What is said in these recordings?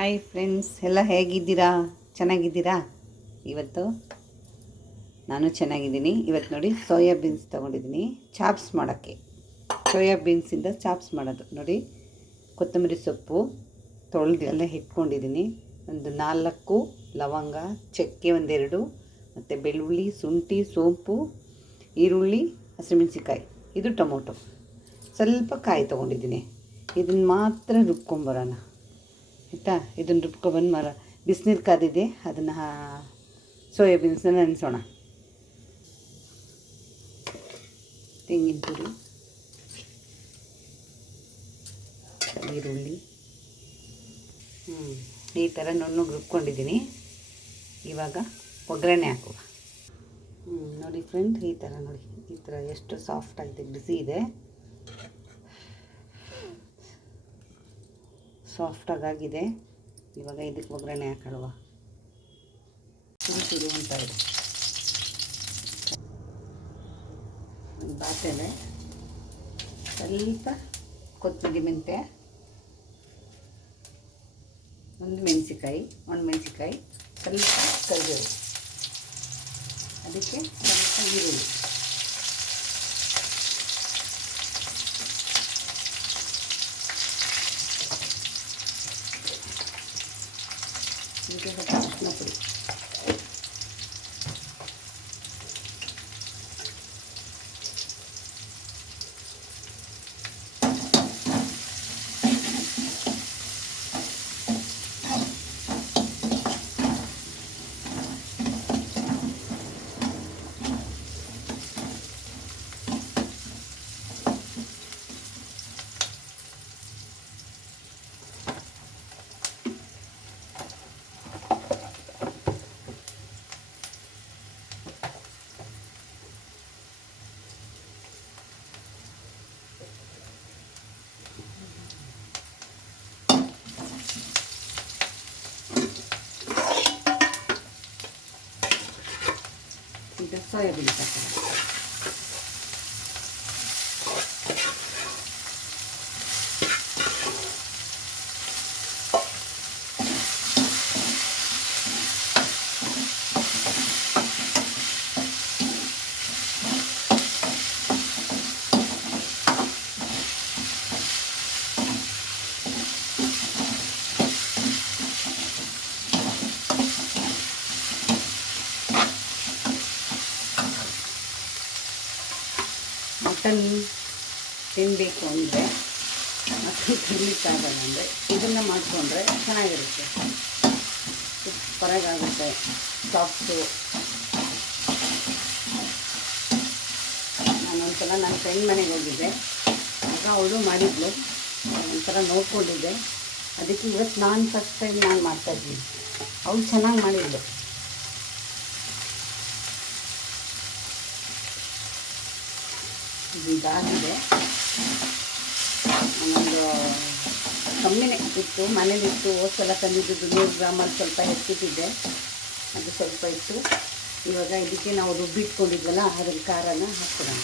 Hi friends, ಎಲ್ಲ ಹೇಗಿದ್ದೀರಾ? ಚೆನ್ನಾಗಿದ್ದೀರಾ? ಇವತ್ತು ನಾನು ಚೆನ್ನಾಗಿದ್ದೀನಿ. ಇವತ್ತು ನೋಡಿ ಸೋಯಾ ಬೀನ್ಸ್ ತೊಗೊಂಡಿದ್ದೀನಿ ಚಾಪ್ಸ್ ಮಾಡೋಕ್ಕೆ. ಸೋಯಾ ಬೀನ್ಸಿಂದ ಚಾಪ್ಸ್ ಮಾಡೋದು ನೋಡಿ. ಕೊತ್ತಂಬರಿ ಸೊಪ್ಪು ತೊಳೆದು ಎಲ್ಲ ಇಟ್ಕೊಂಡಿದ್ದೀನಿ. ಒಂದು 4 ಲವಂಗ, ಚಕ್ಕೆ ಒಂದೆರಡು, ಮತ್ತು ಬೆಳ್ಳುಳ್ಳಿ, ಶುಂಠಿ, ಸೋಂಪು, ಈರುಳ್ಳಿ, ಹಸಿಮೆಣಸಿಕಾಯಿ, ಇದು ಟೊಮೊಟೊ, ಸ್ವಲ್ಪ ಕಾಯಿ ತೊಗೊಂಡಿದ್ದೀನಿ. ಇದನ್ನು ಮಾತ್ರ ರುಬ್ಕೊಂಬರೋಣ ಆಯಿತಾ. ಇದನ್ನು ರುಬ್ಕೊಬಂದು ಬಿಸಿನೀರು ಕಾದಿದೆ, ಅದನ್ನು ಸೋಯಾಬೀನ್ಸನ್ನ ನೆನೆಸೋಣ. ತೆಂಗಿನ ತುರಿ, ಈರುಳ್ಳಿ, ಈ ಥರ ನುಣ್ಣಗೆ ರುಬ್ಕೊಂಡಿದ್ದೀನಿ. ಇವಾಗ ಒಗ್ಗರಣೆ ಹಾಕುವ. ನೋಡಿ ಫ್ರೆಂಡ್, ಈ ಥರ ನೋಡಿ, ಈ ಥರ ಎಷ್ಟು ಸಾಫ್ಟ್ ಆಗಿದೆ, ಬಿಸಿ ಇದೆ, ಸಾಫ್ಟಾಗಿದೆ. ಇವಾಗ ಇದಕ್ಕೆ ಒಗ್ಗರಣೆ ಹಾಕೊಳ್ಳುವ. ತುರಿ ಅಂತ ಇದೆ. ಒಂದು ಬಾಟಲೆ ಸ್ವಲ್ಪ ಕೊತ್ತಂಬರಿ, ಮೆಂತ್ಯ, ಒಂದು ಮೆಣಸಿಕಾಯಿ, ಸ್ವಲ್ಪ ಕರಿಬೇವು, ಅದಕ್ಕೆ ಸ್ವಲ್ಪ ಈರುಳ್ಳಿ, ಇದಕ್ಕೆ ಸ್ವಲ್ಪ ಅರಿಶಿನ ಪುಡಿ, ಈಗ ಸೋಯಾಬೀನ್ ಹಾಕೋಣ. ಮಟನ್ ತಿನ್ನಬೇಕು ಅಂದರೆ, ಮಟನ್ ತಿನ್ನಲಿಕ್ಕಾಗಲ್ಲ ಅಂದರೆ ಇದನ್ನು ಮಾಡಿಕೊಂಡ್ರೆ ಚೆನ್ನಾಗಿರುತ್ತೆ, ಸೂಪರಾಗುತ್ತೆ, ಸಾಫ್ಟು. ನಾನೊಂದ್ಸಲ ನನ್ನ ಫ್ರೆಂಡ್ ಮನೆಗೆ ಹೋಗಿದ್ದೆ, ಆಗ ಅವಳು ಮಾಡಿದ್ಲು, ಒಂಥರ ನೋಡ್ಕೊಂಡಿದ್ದೆ. ಅದಕ್ಕೆ ಇವತ್ತು ನಾನು ಫಸ್ಟ್ ಟೈಮ್ ನಾನು ಮಾಡ್ತಾಯಿದ್ದೀನಿ. ಅವಳು ಚೆನ್ನಾಗಿ ಮಾಡಿದ್ಲು. ಇದಾಗಿದೆ. ಒಂದು ಕಮ್ಮಿನೇ ಇತ್ತು, ಮನೇಲಿತ್ತು. ಹೋದ್ಸಲ ತಂದಿದ್ದು 100 ಗ್ರಾಮಲ್ಲಿ ಸ್ವಲ್ಪ ಹೆಚ್ಚಿಟ್ಟಿದ್ದೆ, ಅದು ಸ್ವಲ್ಪ ಇತ್ತು. ಇವಾಗ ಇದಕ್ಕೆ ನಾವು ರುಬ್ಬಿಟ್ಕೊಂಡಿದ್ವಲ್ಲ, ಅದ್ರ ಖಾರನ ಹಾಕ್ಕೊಡೋಣ.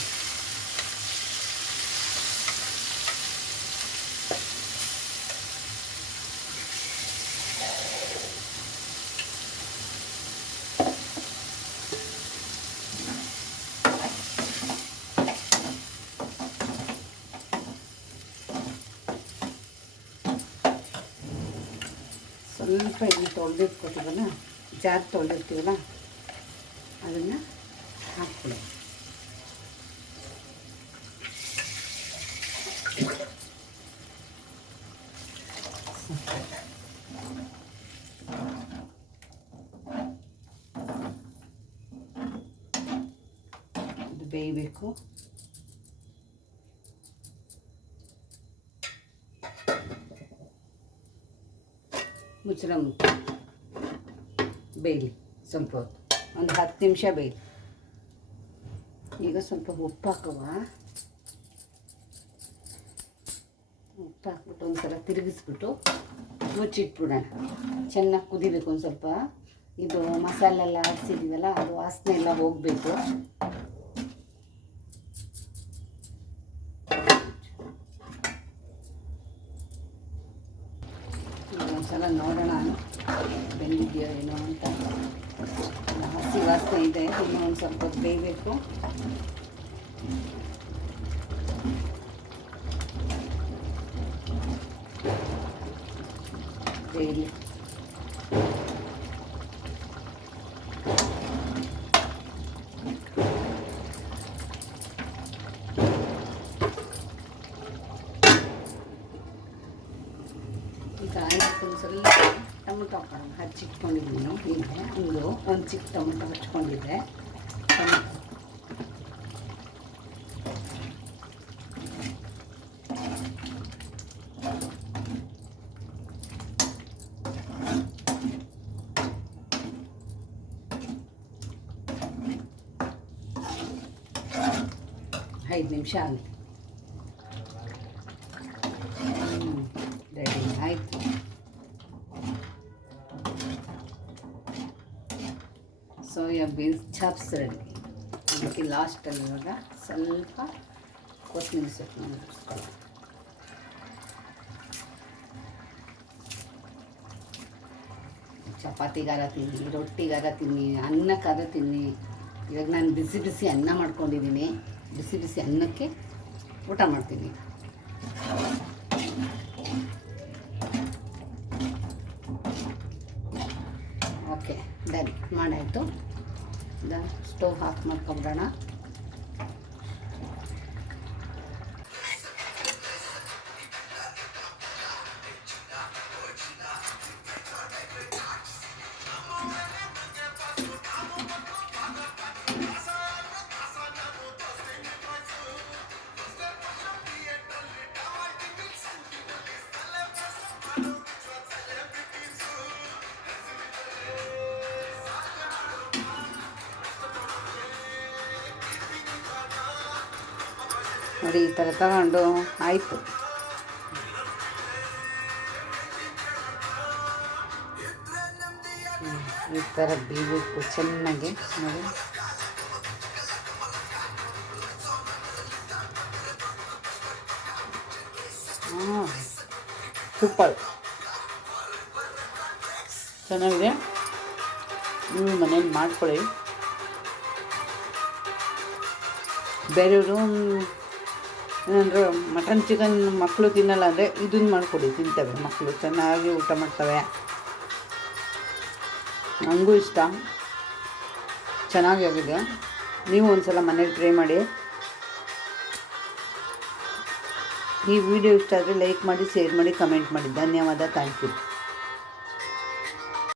ಸ್ವಲ್ಪ ಇದನ್ನು ತೊಳೆದಿಟ್ಕೊತೀವಲ್ಲ, ಜಾರ್ ತೊಳೆದಿರ್ತೀವಲ್ಲ, ಅದನ್ನು ಹಾಕ್ಕೊಳ್ಳಿ. ಇದು ಬೇಯಬೇಕು. ಮುಚ್ಚಳ ಮುಚ್ಚಿ ಬೇಯಲಿ ಸ್ವಲ್ಪ ಹೊತ್ತು, ಒಂದು 10 ನಿಮಿಷ ಬೇಯಲಿ. ಈಗ ಸ್ವಲ್ಪ ಉಪ್ಪು ಹಾಕುವ. ಉಪ್ಪು ಹಾಕ್ಬಿಟ್ಟು ಒಂದ್ಸಲ ತಿರುಗಿಸ್ಬಿಟ್ಟು ಮುಚ್ಚಿಟ್ಬಿಡೋಣ. ಚೆನ್ನಾಗಿ ಕುದಿಬೇಕು. ಒಂದು ಸ್ವಲ್ಪ ಇದು ಮಸಾಲೆಲ್ಲ ಹಾಕ್ಸಿದ್ದೀವಲ್ಲ, ಅದು ವಾಸನೆ ಎಲ್ಲ ಹೋಗಬೇಕು. ಒಂದ್ಸಲ ನೋಡೋಣ ಬೆಂದಿದೆಯೋ ಏನೋ ಅಂತ. ಹಸಿ ವಾಸನೆ ಇದೆ, ಇನ್ನೂ ಒಂದು ಸ್ವಲ್ಪ ಹೊತ್ತು ಬೇಯಬೇಕು. ಬೇಯಲಿ. ಈಗ ಒಂದು ಸ್ವಲ್ಪ ಟೊಮೊಟೊ ಹಾಕೋಣ. ಹಚ್ಚಿಟ್ಕೊಂಡಿದ್ದೀನಿ ಹೀಗೆ ಒಂದು ಚಿಕ್ಕ ಟೊಮೊಟೊ ಹಚ್ಕೊಂಡಿದ್ದೆ. ಐದು ನಿಮಿಷ ಆಗಲಿ. ರೆಡಿ ಆಯಿತು. Soya beans chops ready. ಅದಕ್ಕೆ ಲಾಸ್ಟಲ್ಲಿ ಇವಾಗ ಸ್ವಲ್ಪ ಕೊತ್ತಂಬರಿ ಸೊಪ್ಪು ಮುಗಿಸ್ಕೊಳ್ಳಿ. ಚಪಾತಿಗಾರ ತಿನ್ನಿ, ರೊಟ್ಟಿಗಾರ ತಿನ್ನಿ, ಅನ್ನಕ್ಕಾರ ತಿನ್ನಿ. ಇವಾಗ ನಾನು ಬಿಸಿ ಬಿಸಿ ಅನ್ನ ಮಾಡ್ಕೊಂಡಿದ್ದೀನಿ. ಬಿಸಿ ಬಿಸಿ ಅನ್ನಕ್ಕೆ ಊಟ ಮಾಡ್ತೀನಿ. ಓಕೆ, ಡನ್ ಮಾಡಾಯಿತು. ಸ್ಟವ್ ಆಫ್ ಮಾಡ್ಕೊಂಬಿಡೋಣ. ನೋಡಿ, ಈ ಥರ ತಗೊಂಡು ಆಯಿತು. ಈ ಥರ ಬೇಯಬೇಕು ಚೆನ್ನಾಗಿ. ನೋಡಿ, ಸೂಪರ್ ಚೆನ್ನಾಗಿದೆ. ನೀವು ಮನೇಲಿ ಮಾಡ್ಕೊಳ್ಳಿ. ಬೇರೆಯವರು ಏನಂದ್ರೆ ಮಟನ್ ಚಿಕನ್ ಮಕ್ಕಳು ತಿನ್ನಲ್ಲ ಅಂದರೆ ಇದನ್ನು ಮಾಡಿಕೊಡಿ, ತಿಂತವೆ ಮಕ್ಕಳು, ಚೆನ್ನಾಗಿ ಊಟ ಮಾಡ್ತವೆ. ನನಗೂ ಇಷ್ಟ, ಚೆನ್ನಾಗಿ ಆಗಿದೆ. ನೀವು ಒಂದು ಸಲ ಮನೇಲಿ ಟ್ರೈ ಮಾಡಿ. ಈ ವಿಡಿಯೋ ಇಷ್ಟ ಆದರೆ ಲೈಕ್ ಮಾಡಿ, ಶೇರ್ ಮಾಡಿ, ಕಮೆಂಟ್ ಮಾಡಿ. ಧನ್ಯವಾದ. Thank you.